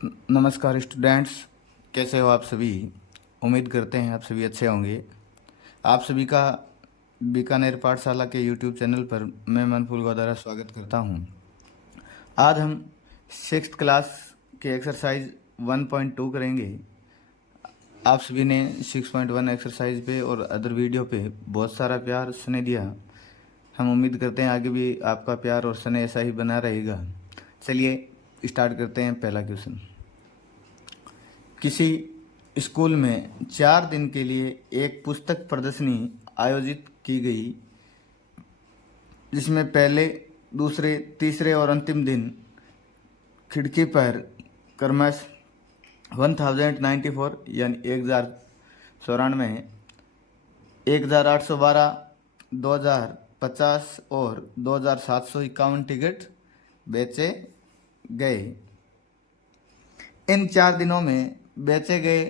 नमस्कार स्टूडेंट्स, कैसे हो आप सभी। उम्मीद करते हैं आप सभी अच्छे होंगे। आप सभी का बीकानेर पाठशाला के यूट्यूब चैनल पर मैं मनफूल द्वारा स्वागत करता हूं। आज हम सिक्स्थ क्लास के एक्सरसाइज 1.2 करेंगे। आप सभी ने 6.1 एक्सरसाइज पे और अदर वीडियो पे बहुत सारा प्यार स्नेह दिया। हम उम्मीद करते हैं आगे भी आपका प्यार और स्नेह ऐसा ही बना रहेगा। चलिए स्टार्ट करते हैं। पहला क्वेश्चन। किसी स्कूल में 4 दिन के लिए एक पुस्तक प्रदर्शनी आयोजित की गई, जिसमें पहले, दूसरे, तीसरे और अंतिम दिन खिड़की पर क्रमश 1094 यानी 1094, 1812, 2050 और 2751 टिकट बेचे गए। इन 4 दिनों में बेचे गए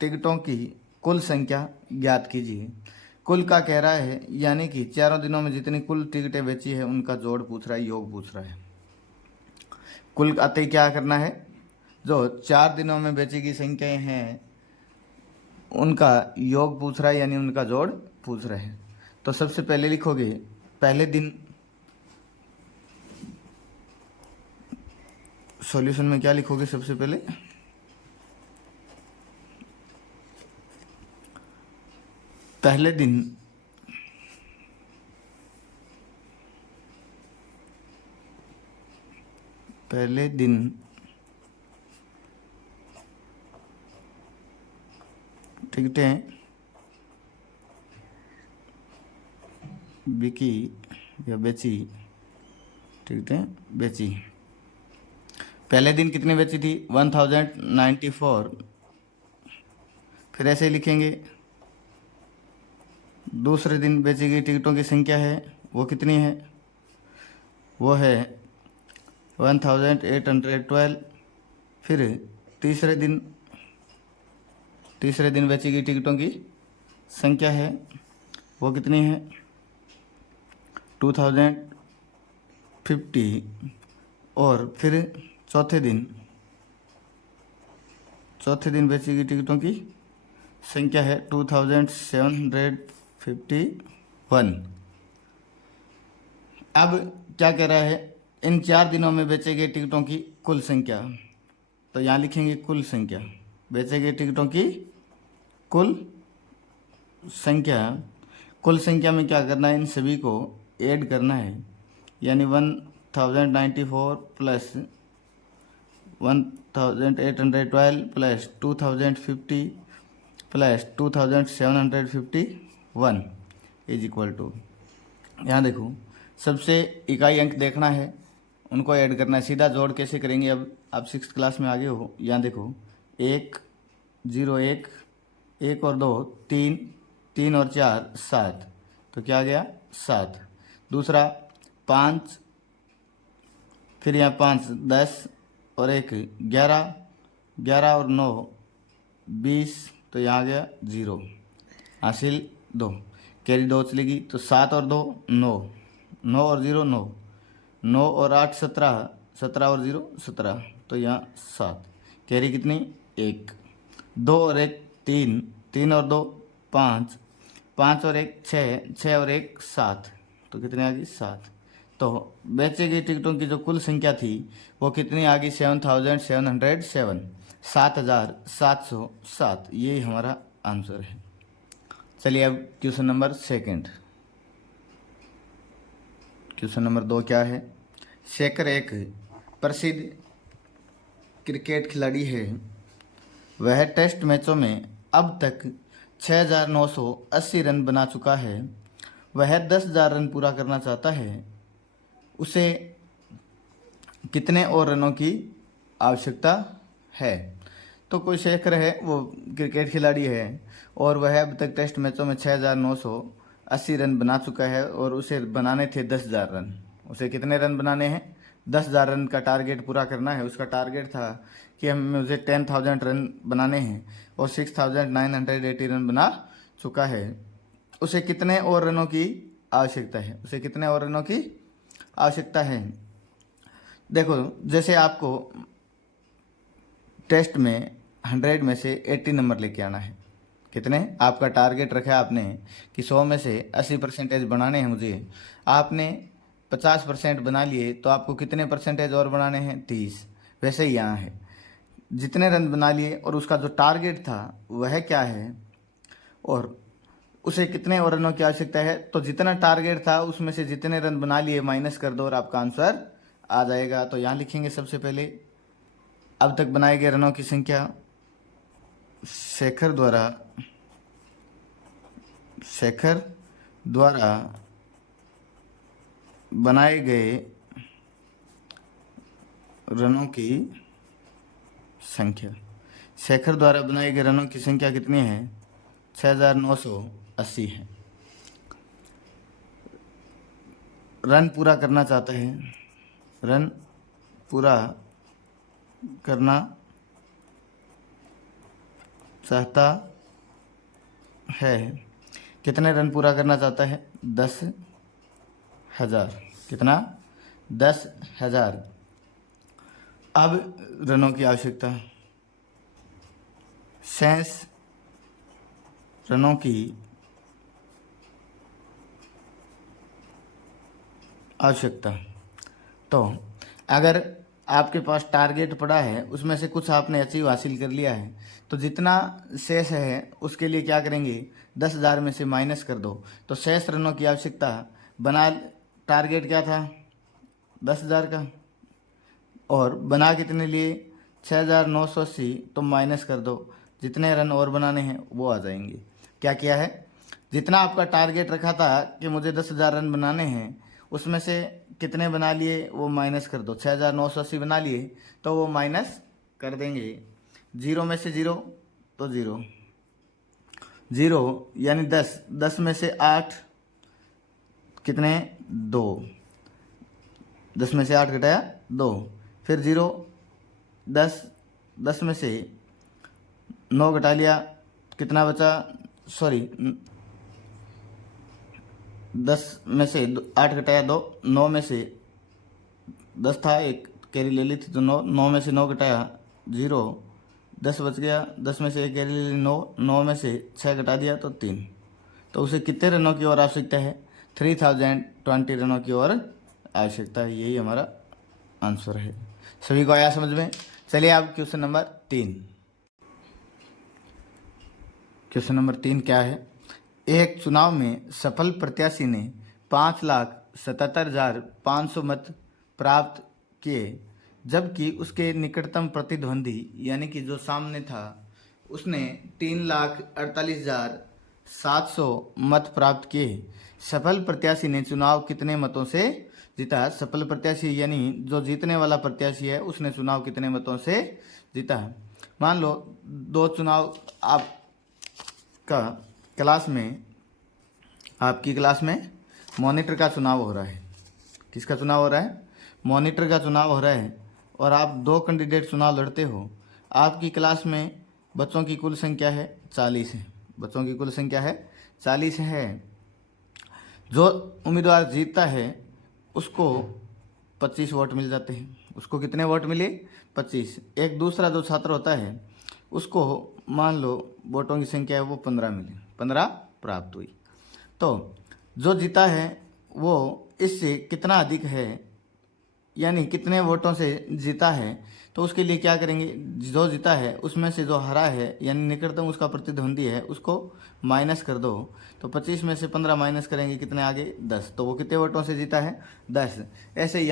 टिकटों की कुल संख्या ज्ञात कीजिए। कुल का कह रहा है, यानी कि चारों दिनों में जितनी कुल टिकटें बेची है उनका जोड़ पूछ रहा है, योग पूछ रहा है। कुल आते ही क्या करना है, जो 4 दिनों में बेची गई संख्याएं हैं उनका योग पूछ रहा है, यानी उनका जोड़ पूछ रहा है। तो सबसे पहले लिखोगे पहले दिन। सॉल्यूशन में क्या लिखोगे सबसे पहले, पहले दिन पहले दिन टिकटें बिकी या बेची, टिकटें बेची। पहले दिन कितने बेची थी, 1094। फिर ऐसे ही लिखेंगे, दूसरे दिन बेची गई टिकटों की संख्या है वो कितनी है, वो है 1812। फिर तीसरे दिन बेची गई टिकटों की संख्या है वो कितनी है, 2050। और फिर चौथे दिन बेची गई टिकटों की संख्या है 2751। अब क्या कह रहा है, इन 4 दिनों में बेचे गए टिकटों की कुल संख्या। तो यहाँ लिखेंगे कुल संख्या, बेचे गए टिकटों की कुल संख्या। कुल संख्या में क्या करना है, इन सभी को ऐड करना है, यानी 1094 plus 1812 plus 2050 plus 2751 is equal to, यहाँ देखो सबसे इकाई अंक देखना है, उनको ऐड करना है। सीधा जोड़ कैसे करेंगे, अब आप सिक्स क्लास में आगे हो। यहाँ देखो 1 0 1, 1 और 2 3, 3 और 4 7, तो क्या आ गया 7। दूसरा 5, फिर यहाँ 5 10 और 1 11, 11 और 9 20, तो यहाँ आ गया 0। हासिल 2, कैरी 2 चलेगी, तो 7 और 2 9, 9 और 0 9, 9 और 8 17, 17 और 0 17, तो यहाँ 7। कैरी कितनी 1, 2 और 1 3, 3 और 2 5, 5 और 1 6, 6 और 1 7, तो कितनी आ गई 7। तो बेचे गई टिकटों की जो कुल संख्या थी वो कितनी आ गई, 7707, 7707। यही हमारा आंसर है। चलिए अब question number second. Question number 2 क्या है, शेखर एक प्रसिद्ध क्रिकेट खिलाड़ी है। वह टेस्ट मैचों में अब तक 6980 रन बना चुका है। वह 10,000 रन पूरा करना चाहता है। उसे कितने और रनों की आवश्यकता है। तो कोई शेखर है, वो क्रिकेट खिलाड़ी है और वह अब तक टेस्ट मैचों में 6980 रन बना चुका है और उसे बनाने थे 10,000 रन। उसे कितने रन बनाने हैं, 10,000 रन का टारगेट पूरा करना है। उसका टारगेट था कि मुझे 10,000 रन बनाने हैं और 6,980 रन बना चुका है। उसे कितने और रनों की आवश्यकता है, उसे कितने और रनों की आवश्यकता है। देखो जैसे आपको टेस्ट में 100 में से 80 नंबर लेके आना है। कितने? आपका टारगेट रखा है आपने कि 100 में से 80% बनाने हैं मुझे, आपने 50% बना लिए, तो आपको कितने परसेंटेज और बनाने हैं? 30। वैसे ही यहाँ है, जितने रन बना लिए और उसका जो टारगेट था वह क्या है और उसे कितने और रनों की आवश्यकता है, तो जितना टारगेट था उसमें से जितने रन बना लिए माइनस कर दो और आपका आंसर आ जाएगा। तो यहाँ लिखेंगे सबसे पहले अब तक बनाए गए रनों की संख्या, शेखर द्वारा बनाए गए रनों की संख्या। शेखर द्वारा बनाए गए रनों की संख्या कितनी है? 6980 है। रन पूरा करना चाहता है, रन पूरा करना चाहता है। कितने रन पूरा करना चाहता है? 10,000। कितना? 10,000। अब रनों की आवश्यकता, शेष रनों की आवश्यकता। तो अगर आपके पास टारगेट पड़ा है उसमें से कुछ आपने अचीव हासिल कर लिया है, तो जितना शेष है उसके लिए क्या करेंगे? 10,000 में से माइनस कर दो। तो शेष रनों की आवश्यकता बना, टारगेट क्या था? 10,000 का, और बना कितने लिए? 6,980। तो माइनस कर दो, जितने रन और बनाने हैं वो आ जाएंगे। क्या किया है? जितना आपका टारगेट रखा था कि मुझे 10,000 रन बनाने हैं, उसमें से कितने बना लिए वो माइनस कर दो। 6,980 बना लिए तो वो माइनस कर देंगे। 0 में से 0 तो 0, 0 यानी 10, 10 में से 8 कितने? 2, 10 में से 8 घटाया 2, फिर 0, 10, 10 में से 9 घटा लिया, कितना बचा? सॉरी, 10 में से 8 घटाया 2, 9 में से 10 था, एक कैरी ले ली थी तो 9, 9 में से 9 घटाया 0, 10 बच गया, 10 में से एक कैरी ले ली 9, 9 में से 6 घटा दिया तो 3। तो उसे कितने रनों की और आवश्यकता है? 3020 रनों की और आवश्यकता है। यही हमारा आंसर है। सभी को आया समझ में? चलिए अब क्वेश्चन नंबर 3। क्वेश्चन नंबर 3 क्या है? एक चुनाव में सफल प्रत्याशी ने 5,77,500 मत प्राप्त किए, जबकि उसके निकटतम प्रतिद्वंदी यानी कि जो सामने था उसने 3,48,700 मत प्राप्त किए। सफल प्रत्याशी ने चुनाव कितने मतों से जीता? सफल प्रत्याशी यानी जो जीतने वाला प्रत्याशी है उसने चुनाव कितने मतों से जीता? मान लो दो चुनाव आपका क्लास में, आपकी क्लास में मॉनिटर का चुनाव हो रहा है। किसका चुनाव हो रहा है? मॉनिटर का चुनाव हो रहा है। और आप 2 कैंडिडेट चुनाव लड़ते हो। आपकी क्लास में बच्चों की कुल संख्या है 40 है। बच्चों की कुल संख्या है 40 है। जो उम्मीदवार जीतता है उसको 25 वोट मिल जाते हैं। उसको कितने वोट मिले? 25। एक दूसरा जो छात्र होता है उसको मान लो वोटों की संख्या है वो 15 मिली, 15 प्राप्त हुई। तो जो जीता है वो इससे कितना अधिक है, यानी कितने वोटों से जीता है, तो उसके लिए क्या करेंगे? जो जीता है उसमें से जो हरा है यानी निकटतम उसका प्रतिद्वंदी है उसको माइनस कर दो। तो 25 में से 15 माइनस करेंगे, कितने आगे? 10। तो वो कितने वोटों से जीता है? 10। ऐसे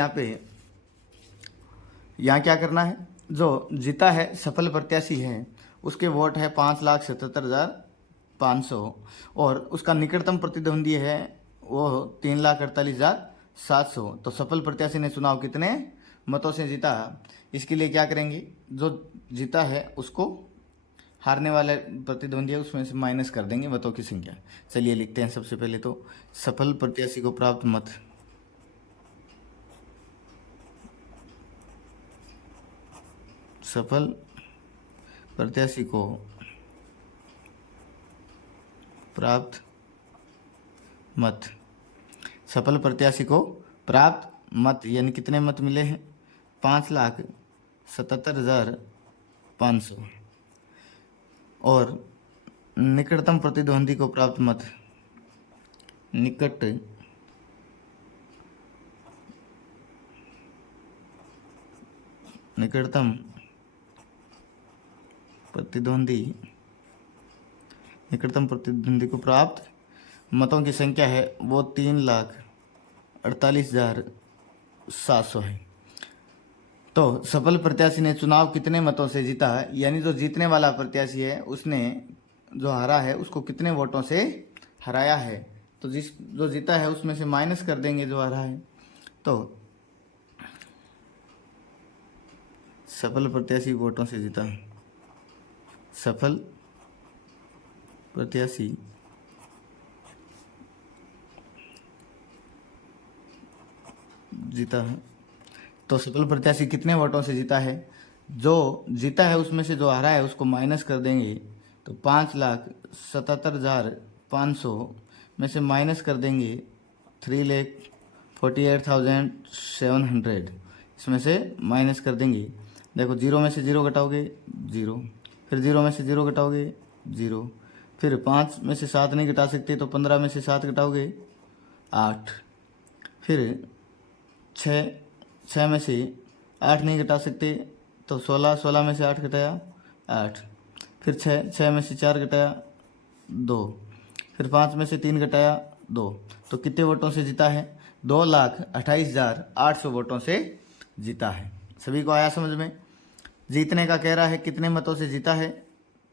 यहाँ क्या करना है? जो जीता है सफल प्रत्याशी है उसके वोट है 5,77,500 और उसका निकटतम प्रतिद्वंदी है वो 3,48,700। तो सफल प्रत्याशी ने चुनाव कितने मतों से जीता? इसके लिए क्या करेंगे? जो जीता है उसको हारने वाले प्रतिद्वंदी है उसमें से माइनस कर देंगे मतों की संख्या। चलिए लिखते हैं सबसे पहले तो सफल प्रत्याशी को प्राप्त मत, सफल प्रत्याशी को प्राप्त मत, सफल प्रत्याशी को प्राप्त मत यानी कितने मत मिले हैं? 5,77,500 500 और निकटतम प्रतिद्वंदी को प्राप्त मत निकटतम प्रतिद्वंदी को प्राप्त मतों की संख्या है वो 3,48,700 है। तो सफल प्रत्याशी ने चुनाव कितने मतों से जीता है, यानी जो जीतने वाला प्रत्याशी है उसने जो हारा है उसको कितने वोटों से हराया है। तो जो जीता है उसमें से माइनस कर देंगे जो हारा है। तो सफल प्रत्याशी वोटों से जीता, सफल प्रत्याशी जीता है। तो सफल प्रत्याशी कितने वोटों से जीता है, जो जीता है उसमें से जो हारा है उसको माइनस कर देंगे। तो 5,77,500 में से माइनस कर देंगे 3,48,700, इसमें से माइनस कर देंगे। देखो 0 में से 0 घटाओगे 0, फिर 0 में से 0 घटाओगे 0, फिर 5 में से 7 नहीं घटा सकते तो 15 में से 7 घटाओगे 8, फिर 6 में से 8 नहीं घटा सकते तो 16 में से 8 घटाया 8, फिर 6 में से 4 घटाया 2, फिर 5 में से 3 घटाया 2। तो कितने वोटों से जीता है, 2,28,800 वोटों से जीता है। सभी को आया समझ में। जीतने का कह रहा है कितने मतों से जीता है,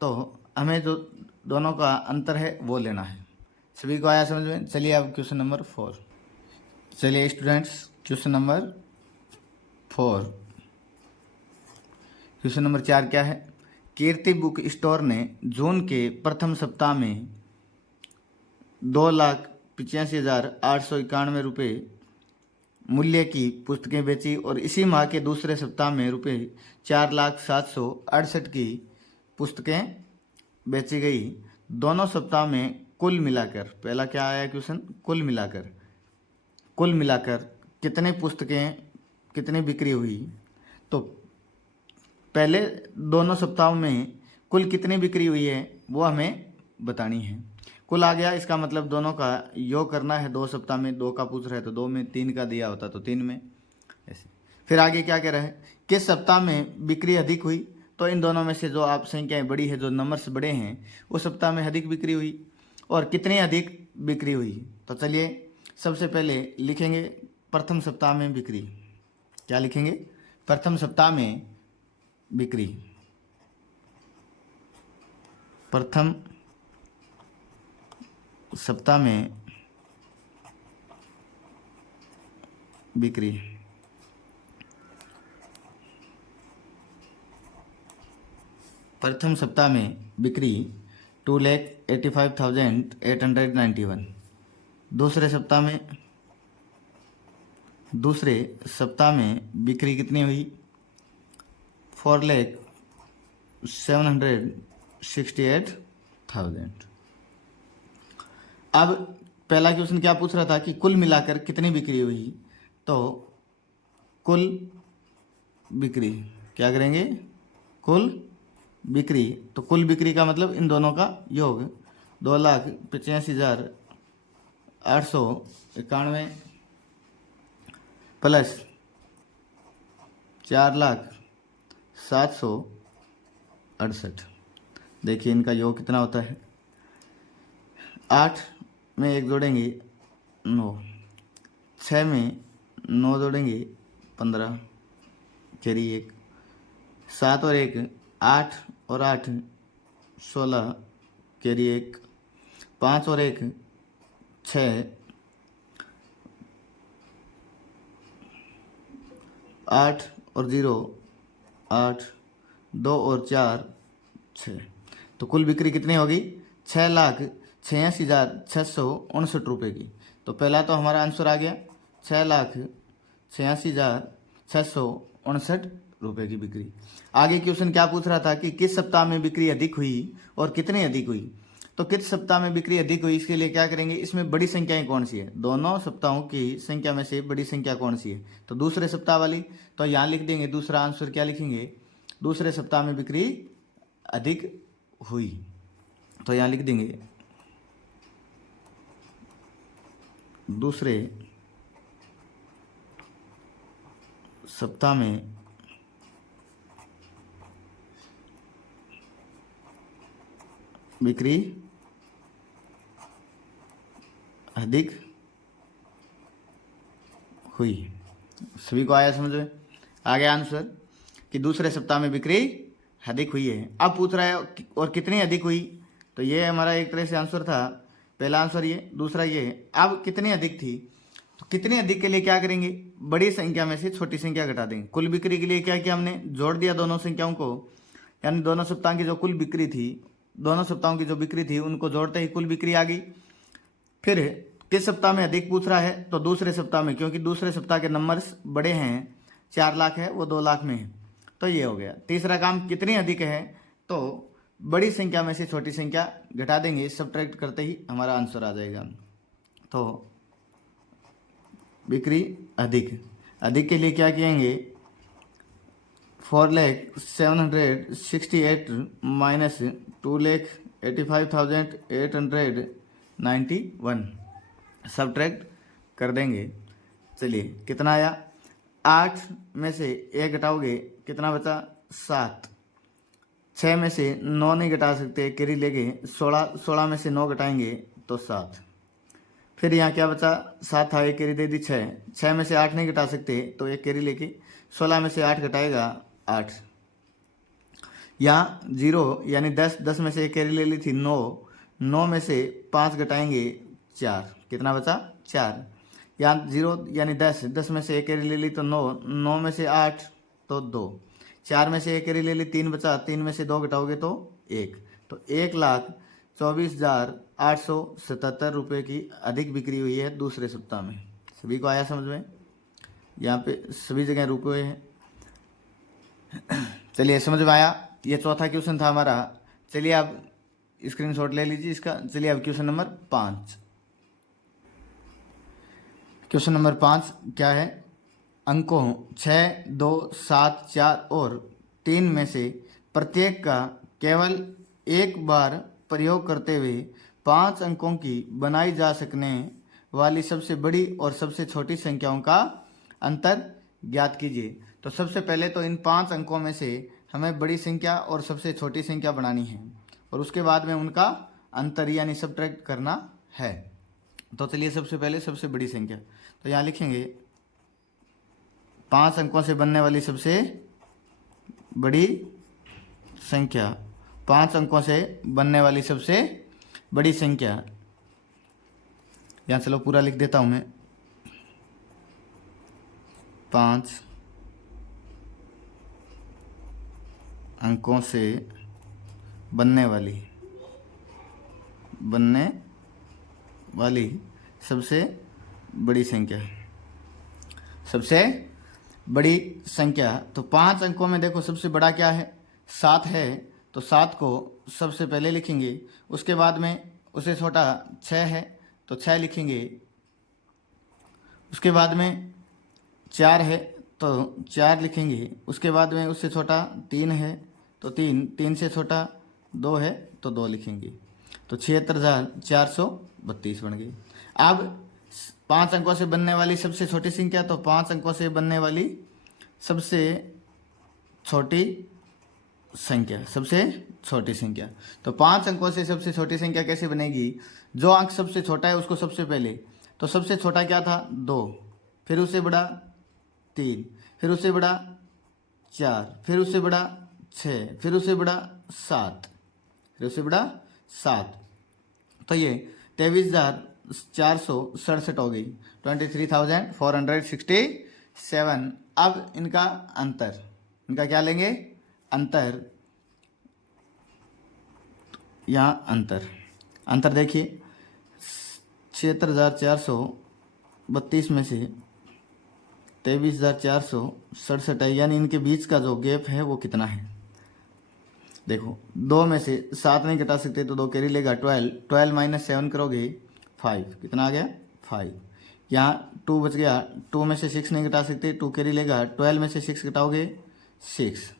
तो हमें जो दोनों का अंतर है वो लेना है। सभी को आया समझ में। चलिए अब क्वेश्चन नंबर 4। चलिए students question number 4। Question number 4 क्या है, कीर्ति बुक स्टोर ने जून के प्रथम सप्ताह में 2,85,891 रुपये मूल्य की पुस्तकें बेची और इसी माह के दूसरे सप्ताह में रुपये 4,768 की पुस्तकें बेची गई। दोनों सप्ताह में कुल मिलाकर, पहला क्या आया क्वेश्चन, कुल मिलाकर कितने पुस्तकें कितनी बिक्री हुई। तो पहले दोनों सप्ताहों में कुल कितनी बिक्री हुई है वो हमें बतानी है। कुल आ गया, इसका मतलब दोनों का योग करना है। 2 सप्ताह में 2 का पूछ रहा है तो 2 में, 3 का दिया होता तो 3 में, ऐसे। फिर आगे क्या कह रहा है, किस सप्ताह में बिक्री अधिक हुई। तो इन दोनों में से जो आप संख्याएं बड़ी है, जो नंबर्स बड़े हैं, उस सप्ताह में अधिक बिक्री हुई। और कितनी अधिक बिक्री हुई, तो चलिए सबसे पहले लिखेंगे प्रथम सप्ताह में बिक्री। क्या लिखेंगे, प्रथम सप्ताह में बिक्री, प्रथम सप्ताह में बिक्री। प्रथम सप्ताह में बिक्री 2,85,891। दूसरे सप्ताह में बिक्री कितनी हुई, 4,768,000। अब पहला क्वेश्चन क्या पूछ रहा था कि कुल मिलाकर कितनी बिक्री हुई। तो कुल बिक्री क्या करेंगे, कुल बिक्री। तो कुल बिक्री का मतलब इन दोनों का योग 2,85,891 प्लस 4,768। देखिए इनका योग कितना होता है, 8 में 1 जोड़ेंगे 9, 6 में 9 जोड़ेंगे 15, कैरी 1, 7 और 1 8 और 8 16, कैरी 1, 5 और 1 6, 8 और 0 8, 2 और 4 6। तो कुल बिक्री कितनी होगी, 6,86,669 रुपये की। तो पहला तो हमारा आंसर आ गया 6,86,669 रुपये की बिक्री। आगे क्वेश्चन क्या पूछ रहा था कि किस सप्ताह में बिक्री अधिक हुई और कितनी अधिक हुई। तो किस सप्ताह में बिक्री अधिक हुई, इसके लिए क्या करेंगे, इसमें बड़ी संख्याएं कौन सी है, दोनों सप्ताहों की संख्या में से बड़ी संख्या कौन सी है, तो दूसरे सप्ताह वाली। तो यहाँ लिख देंगे दूसरा आंसर, क्या लिखेंगे दूसरे सप्ताह में बिक्री अधिक हुई। तो यहाँ लिख देंगे दूसरे सप्ताह में बिक्री अधिक हुई। सभी को आया समझ में? आ गया आंसर कि दूसरे सप्ताह में बिक्री अधिक हुई है। अब पूछ रहा है और कितनी अधिक हुई, तो ये हमारा एक तरह से आंसर था। पहला आंसर ये, दूसरा ये। अब कितनी अधिक थी, तो कितनी अधिक के लिए क्या करेंगे, बड़ी संख्या में से छोटी संख्या घटा देंगे। कुल बिक्री के लिए क्या किया हमने, जोड़ दिया दोनों संख्याओं को, यानी दोनों सप्ताह की जो कुल बिक्री थी, दोनों सप्ताहों की जो बिक्री थी उनको जोड़ते ही कुल बिक्री आ गई। फिर किस सप्ताह में अधिक पूछ रहा है, तो दूसरे सप्ताह में, क्योंकि दूसरे सप्ताह के नंबर्स बड़े हैं, 4 लाख है वो 2 लाख में है, तो ये हो गया। तीसरा काम कितनी अधिक है, तो बड़ी संख्या में से छोटी संख्या घटा देंगे, सब्ट्रैक्ट करते ही हमारा आंसर आ जाएगा। तो बिक्री अधिक, अधिक के लिए क्या किएंगे, 4,768 माइनस 2,85,891 सब्ट्रैक्ट कर देंगे। चलिए कितना आया, 8 में से 1 घटाओगे कितना बचा, 7। 6 में से 9 नहीं घटा सकते, कैरी लेंगे, 16 में से 9 घटाएंगे तो 7। फिर यहाँ क्या बचा, 7 था, 1 कैरी दे दी 6। 6 में से 8 नहीं घटा सकते तो 1 कैरी लेके 16 में से 8 घटाएगा 8। यहाँ 0 यानी 10 में से 1 कैरी ले ली थी 9। 9 में से 5 घटाएंगे 4, कितना बचा 4। यहाँ 0 यानी 10 में से 1 कैरी ले ली तो 9। 9 में से 8 तो 2। 4 में से 1 कैरी ले ली 3 बचा, 3 में से 2 घटाओगे तो 1। तो 1,24,877 रुपये की अधिक बिक्री हुई है दूसरे सप्ताह में। सभी को आया समझ में? यहाँ पे सभी जगह रुके हैं। चलिए समझ में आया? ये चौथा क्वेश्चन था हमारा। चलिए आप स्क्रीनशॉट ले लीजिए इसका। चलिए अब क्वेश्चन नंबर 5। क्वेश्चन नंबर 5 क्या है, अंकों 6, 2, 7, 4 और 3 में से प्रत्येक का केवल एक बार प्रयोग करते हुए 5 अंकों की बनाई जा सकने वाली सबसे बड़ी और सबसे छोटी संख्याओं का अंतर ज्ञात कीजिए। तो सबसे पहले तो इन 5 अंकों में से हमें बड़ी संख्या और सबसे छोटी संख्या बनानी है और उसके बाद में उनका अंतर यानी सब्ट्रैक्ट करना है। तो चलिए सबसे पहले सबसे बड़ी संख्या, तो यहाँ लिखेंगे 5 अंकों से बनने वाली सबसे बड़ी संख्या, 5 अंकों से बनने वाली सबसे बड़ी संख्या। यहाँ चलो पूरा लिख देता हूँ मैं, 5 अंकों से बनने वाली सबसे बड़ी संख्या, सबसे बड़ी संख्या। तो 5 अंकों में देखो सबसे बड़ा क्या है, 7 है, तो 7 को सबसे पहले लिखेंगे। उसके बाद में उससे छोटा 6 है तो 6 लिखेंगे। उसके बाद में 4 है तो 4 लिखेंगे। उसके बाद में उससे छोटा 3 है तो 3, 3 से छोटा 2 है तो 2 लिखेंगे। तो 76,432 बन गई। अब 5 अंकों से बनने वाली सबसे छोटी संख्या, तो 5 अंकों से बनने वाली सबसे छोटी संख्या, सबसे छोटी संख्या। तो 5 अंकों से सबसे छोटी संख्या कैसे बनेगी, जो अंक सबसे छोटा है उसको सबसे पहले, तो सबसे छोटा क्या था 2, फिर उससे बड़ा 3, फिर उससे बड़ा 4, फिर उससे बड़ा 6, फिर उससे बड़ा 7, फिर उससे बड़ा 7। तो ये 23,467 हो गई, 23,467। अब इनका अंतर, इनका क्या लेंगे अंतर, यहाँ अंतर देखिए 76,432 में से 23,467 है, यानी इनके बीच का जो गैप है वो कितना है। देखो 2 में से 7 नहीं घटा सकते तो 2 कैरी लेगा 12, 12 माइनस 7 करोगे 5, कितना आ गया 5। यहाँ 2 बच गया, 2 में से 6 नहीं घटा सकते, 2 कैरी लेगा, 12 में से 6 घटाओगे 6,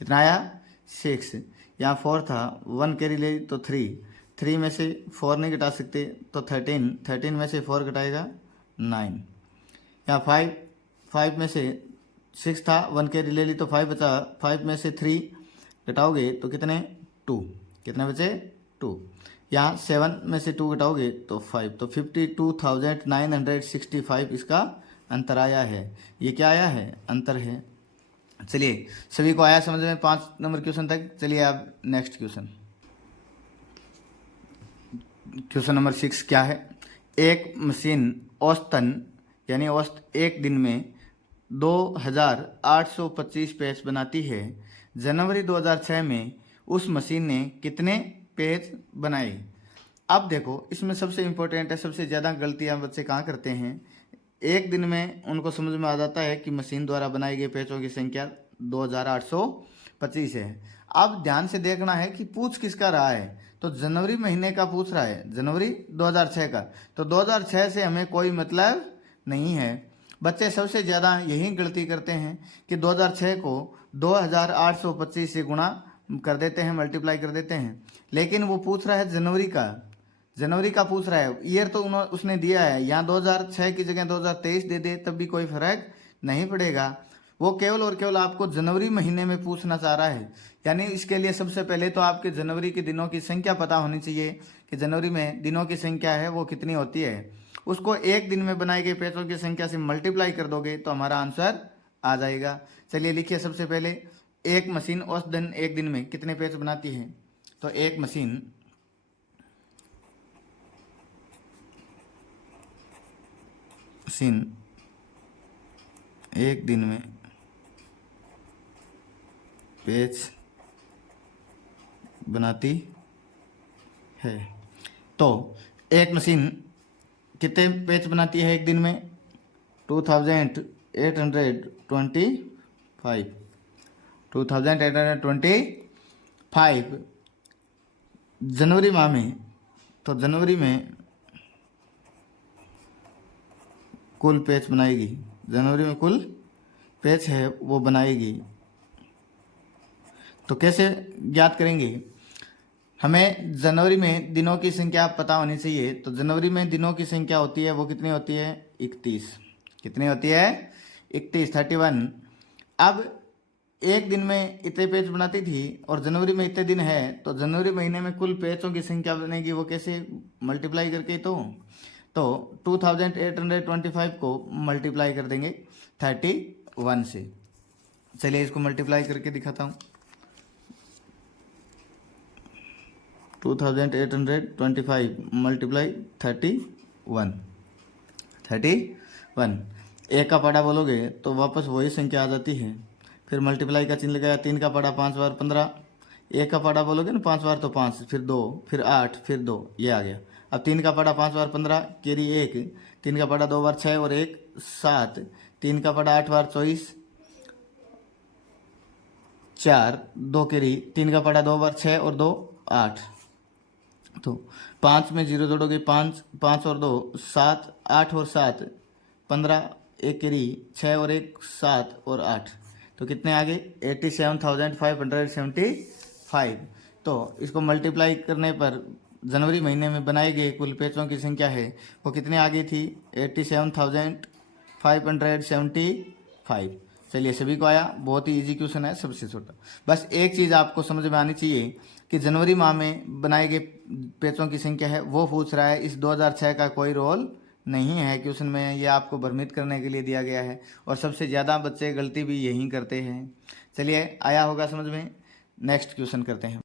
कितना आया 6। यहाँ 4 था, 1 कैरी ले तो 3 में से 4 नहीं घटा सकते तो 13 में से 4 घटाएगा 9। यहाँ 5 में से 6 था, 1 कैरी ले ली तो 5 बचा, 5 में से 3 घटाओगे तो कितने 2, कितने बचे 2। यहाँ 7 में से 2 घटाओगे तो 5, तो 52,965 इसका अंतर आया है। ये क्या आया है, अंतर है। चलिए सभी को आया समझ में 5 नंबर क्वेश्चन तक। चलिए अब नेक्स्ट क्वेश्चन नंबर 6 क्या है। एक मशीन औसतन यानी औसत एक दिन में 2825 पेज बनाती है। जनवरी 2006 में उस मशीन ने कितने पेज बनाए। अब देखो इसमें सबसे इम्पोर्टेंट है, सबसे ज़्यादा गलतियां बच्चे कहाँ करते हैं। एक दिन में उनको समझ में आ जाता है कि मशीन द्वारा बनाए गए पेजों की संख्या 2825 है। अब ध्यान से देखना है कि पूछ किसका रहा है, तो जनवरी महीने का पूछ रहा है, जनवरी 2006 का, तो 2006 से हमें कोई मतलब नहीं है। बच्चे सबसे ज़्यादा यही गलती करते हैं कि 2006 को 2825 से गुणा कर देते हैं, मल्टीप्लाई कर देते हैं, लेकिन वो पूछ रहा है जनवरी का पूछ रहा है। ईयर तो उसने दिया है, यहाँ 2006 की जगह 2023 दे दे तब भी कोई फर्क नहीं पड़ेगा। वो केवल और केवल आपको जनवरी महीने में पूछना चाह रहा है। यानी इसके लिए सबसे पहले तो आपके जनवरी के दिनों की संख्या पता होनी चाहिए कि जनवरी में दिनों की संख्या है वो कितनी होती है। उसको एक दिन में बनाए गए पेजों की संख्या से मल्टीप्लाई कर दोगे तो हमारा आंसर आ जाएगा। चलिए लिखिए सबसे पहले, एक मशीन औसतन एक दिन में कितने पेज बनाती है। तो एक मशीन एक दिन में पेज बनाती है। तो एक मशीन कितने पेज बनाती है एक दिन में, 2825 जनवरी माह में, तो जनवरी में कुल पेज बनाएगी, जनवरी में कुल पेज है वो बनाएगी। तो कैसे ज्ञात करेंगे, हमें जनवरी में दिनों की संख्या पता होनी चाहिए। तो जनवरी में दिनों की संख्या होती है वो कितनी होती है 31, कितनी होती है 31, 31। अब एक दिन में इतने पेज बनाती थी और जनवरी में इतने दिन है, तो जनवरी महीने में कुल पेजों की संख्या बनेगी वो कैसे, मल्टीप्लाई करके। तो 2825 को मल्टीप्लाई कर देंगे 31 से। चलिए इसको मल्टीप्लाई करके दिखाता हूँ। 2825 मल्टीप्लाई 31, एक का पाड़ा बोलोगे तो वापस वही संख्या आ जाती है। फिर मल्टीप्लाई का चिन्ह लगाया, 3 का पाड़ा 5 बार 15, एक का पाड़ा बोलोगे ना 5 बार तो 5, फिर 2, फिर 8, फिर 2, ये आ गया। अब 3 का पाड़ा 5 बार 15, केरी 1, 3 का पाड़ा 2 बार 6 और 1 7, 3 का पाड़ा 8 बार 24, 4, 2 केरी, 3 का पाड़ा 2 बार 6 और 2 8। तो 5 में 0 जोड़ोगे 5, 5 और 2 7, 8 और 7 15, 1 केरी 6 और 1 7 और 8, तो कितने आ गए 87,575। तो इसको मल्टीप्लाई करने पर जनवरी महीने में बनाए गए कुल पेजों की संख्या है वो कितने आ गई थी 87,575। चलिए सभी को आया, बहुत ही इजी क्वेश्चन है, सबसे छोटा। बस एक चीज़ आपको समझ में आनी चाहिए कि जनवरी माह में बनाए गए पेजों की संख्या है वो पूछ रहा है, इस 2006 का कोई रोल नहीं है क्वेश्चन में, ये आपको भ्रमित करने के लिए दिया गया है और सबसे ज़्यादा बच्चे गलती भी यही करते हैं। चलिए आया होगा समझ में, नेक्स्ट क्वेश्चन करते हैं।